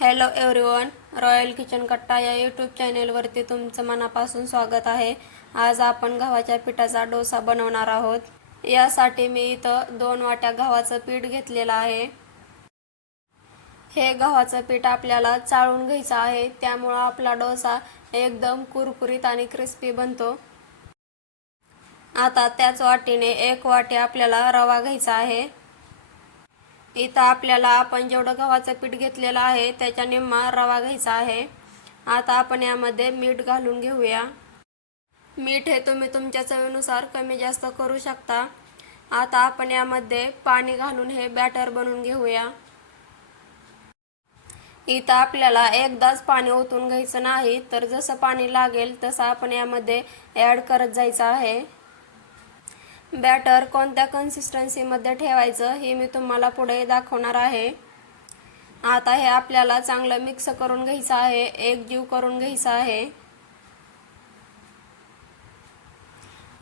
Hello everyone royal kitchen कट्टा या YouTube चॅनेलवरती तुमचं मनापासून स्वागत आहे. आज आपण गव्हाच्या पिठाचा डोसा बनवणार आहोत. यासाठी मी इथं दोन वाट्या गव्हाचं पीठ घेतलेलं आहे. हे गव्हाचं पीठ आपल्याला चाळून घ्यायचं आहे. त्यामुळं आपला डोसा एकदम कुरकुरीत आणि क्रिस्पी बनतो. आता त्याच वाटीने एक वाटी आपल्याला रवा घ्यायचा आहे. इथं आपल्याला आपण जेवढं गव्हाचं पीठ घेतलेलं आहे त्याच्या निम्मा रवा घ्यायचा आहे. आता आपण यामध्ये मीठ घालून घेऊया. मीठ हे तुम्ही तुमच्या चवीनुसार कमी जास्त करू शकता. आता आपण यामध्ये पाणी घालून हे बॅटर बनवून घेऊया. इथं आपल्याला एकदाच पाणी ओतून घ्यायचं नाही तर जसं पाणी लागेल तसं आपण यामध्ये ॲड करत जायचं आहे. बॅटर कोणत्या कन्सिस्टन्सीमध्ये ठेवायचं हे मी तुम्हाला पुढे दाखवणार आहे. आता हे आपल्याला चांगलं मिक्स करून घ्यायचं आहे एक जीव करून घ्यायचं आहे.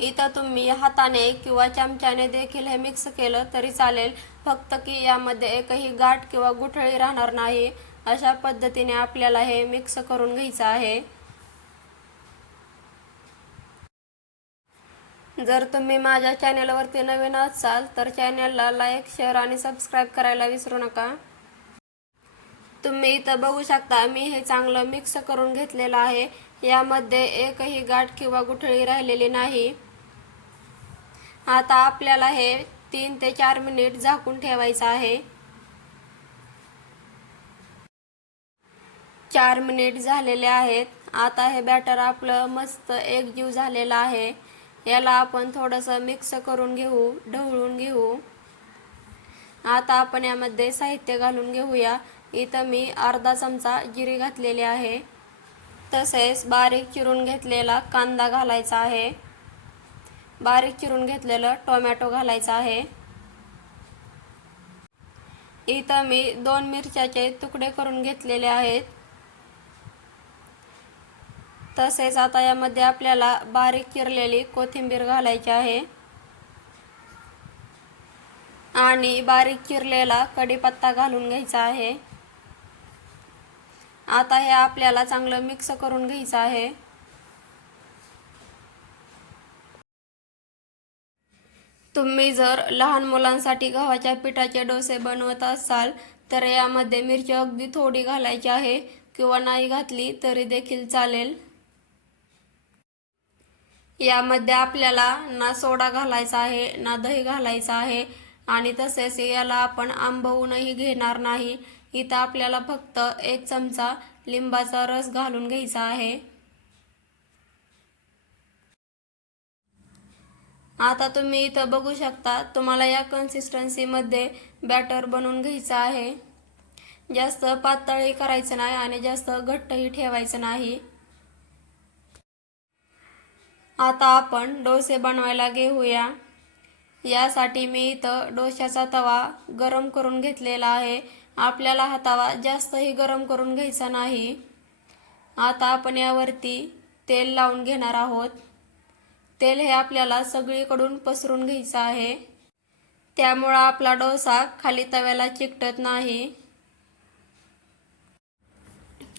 इथं तुम्ही हाताने किंवा चमच्याने देखील हे मिक्स केलं तरी चालेल फक्त की यामध्ये एकही गाठ किंवा गुठळी राहणार नाही. अशा पद्धतीने आपल्याला हे मिक्स करून घ्यायचं आहे. जर तुम्ही माझ्या चॅनेलवरती नवीन असाल तर चॅनेलला लाईक शेअर आणि सबस्क्राईब करायला विसरू नका. तुम्ही इथं बघू शकता मी हे चांगलं मिक्स करून घेतलेलं आहे. यामध्ये एकही गाठ किंवा गुठळी राहिलेली नाही. आता आपल्याला हे तीन ते चार मिनिट झाकून ठेवायचं आहे. चार मिनिट झालेले आहेत. आता हे बॅटर आपलं मस्त एकजीव झालेलं आहे. याला आपण थोडंसं मिक्स करून घेऊ ढवळून घेऊ. आता आपण यामध्ये साहित्य घालून घेऊया. इथं मी अर्धा चमचा जिरी घातलेली आहे. तसेच बारीक चिरून घेतलेला कांदा घालायचा आहे. बारीक चिरून घेतलेलं टोमॅटो घालायचा आहे. इथं मी दोन मिरच्याचे तुकडे करून घेतलेले आहेत. तसेच आता यामध्ये आपल्याला बारीक चिरलेली कोथिंबीर घालायची आहे. आणि बारीक चिरलेला कढीपत्ता घालून घ्यायचा आहे. आता हे आपल्याला चांगलं मिक्स करून घ्यायचं आहे. तुम्ही जर लहान मुलांसाठी गव्हाच्या पिठाचे डोसे बनवत असाल तर यामध्ये मिरची अगदी थोडी घालायची आहे किंवा नाही घातली तरी देखील चालेल. यामध्ये आपल्याला ना सोडा घालायचा आहे ना दही घालायचं आहे आणि तसेच याला आपण आंबवूनही घेणार नाही. इथं आपल्याला फक्त एक चमचा लिंबाचा रस घालून घ्यायचा आहे. आता तुम्ही इथं बघू शकता तुम्हाला या कन्सिस्टन्सीमध्ये बॅटर बनवून घ्यायचं आहे. जास्त पातळही करायचं नाही आणि जास्त घट्टही ठेवायचं नाही. आता आपण डोसे बनवायला घेऊया. यासाठी मी इथं डोश्याचा तवा गरम करून घेतलेला आहे. आपल्याला हा तवा जास्तही गरम करून घ्यायचा नाही. आता आपण यावरती तेल लावून घेणार आहोत. तेल हे आपल्याला सगळीकडून पसरून घ्यायचं आहे. त्यामुळं आपला डोसा खाली तव्याला चिकटत नाही.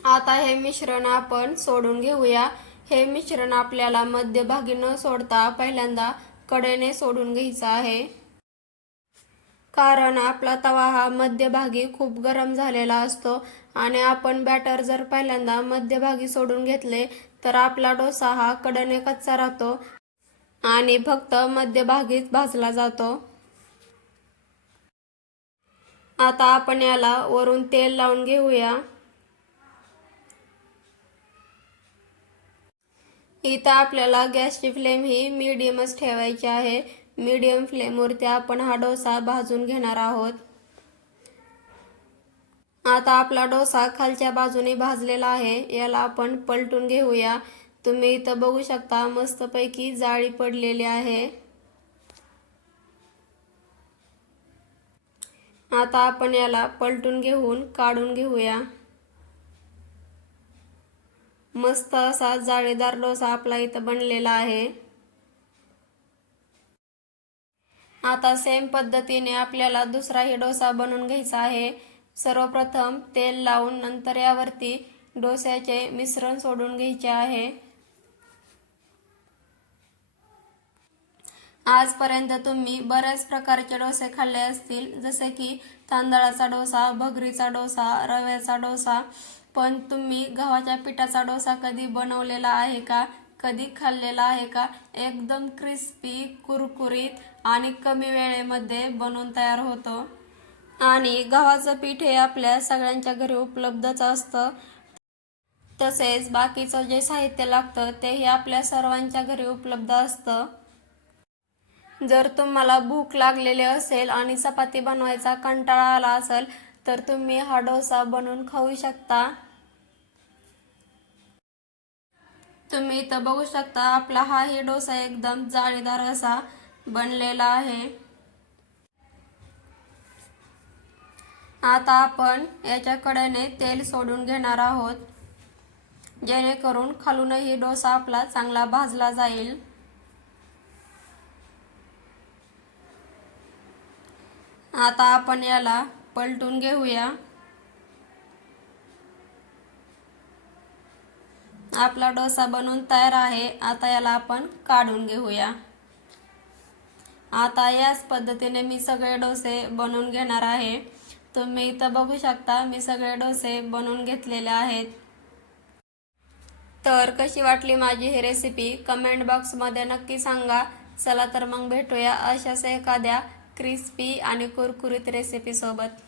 आता हे मिश्रण आपण सोडून घेऊया. हे मिश्रण आपल्याला मध्यभागी न सोडता पहिल्यांदा कडेने सोडून घ्यायचं आहे. कारण आपला तवा हा मध्यभागी खूप गरम झालेला असतो आणि आपण बॅटर जर पहिल्यांदा मध्यभागी सोडून घेतले तर आपला डोसा हा कडेने कच्चा राहतो आणि फक्त मध्यभागीच भाजला जातो. आता आपण याला वरून तेल लावून घेऊया. इथं आपल्याला गॅसची फ्लेम ही मिडियमच ठेवायची आहे. मीडियम फ्लेमवरती आपण हा डोसा भाजून घेणार आहोत. आता आपला डोसा खालच्या बाजूने भाजलेला आहे. याला आपण पलटून घेऊया. तुम्ही इथं बघू शकता मस्तपैकी जाळी पडलेली आहे. आता आपण याला पलटून घेऊन काढून घेऊया. मस्त असा जाळीदार डोसा आपला इथं बनलेला आहे. आता सेम पद्धतीने आपल्याला दुसराही डोसा बनवून घ्यायचा आहे. सर्वप्रथम तेल लावून नंतर यावरती डोस्याचे मिश्रण सोडून घ्यायचे आहे. आजपर्यंत तुम्ही बऱ्याच प्रकारचे डोसे खाल्ले असतील जसे की तांदळाचा डोसा भगरीचा डोसा रव्याचा डोसा पण तुम्ही गव्हाच्या पिठाचा डोसा कधी बनवलेला आहे का? कधी खाल्लेला आहे का? एकदम क्रिस्पी कुरकुरीत आणि कमी वेळेमध्ये बनवून तयार होतो. आणि गव्हाचं पीठ हे आपल्या सगळ्यांच्या घरी उपलब्धच असतं. तसेच बाकीचं जे साहित्य लागतं तेही आपल्या सर्वांच्या घरी उपलब्ध असतं. जर तुम्हाला भूक लागलेली असेल आणि चपाती बनवायचा कंटाळा आला असेल तर तुम्ही हा डोसा बनवून खाऊ शकता. तुम्ही इथं बघू शकता आपला हा ही डोसा एकदम जाळीदार असा बनलेला आहे. आता आपण याच्या कडेने तेल सोडून घेणार आहोत. जेणेकरून खालूनही डोसा आपला चांगला भाजला जाईल. आता आपण याला पलटून घेऊया. आपला डोसा बनवून तयार आहे. आता याला आपण काढून घेऊया. आता याच पद्धतीने मी सगळे डोसे बनवून घेणार आहे. तुम्ही इथं बघू शकता मी सगळे डोसे बनवून घेतलेले आहेत. तर कशी वाटली माझी ही रेसिपी कमेंट बॉक्समध्ये नक्की सांगा. चला तर मग भेटूया अशाच एखाद्या क्रिस्पी आणि कुरकुरीत रेसिपीसोबत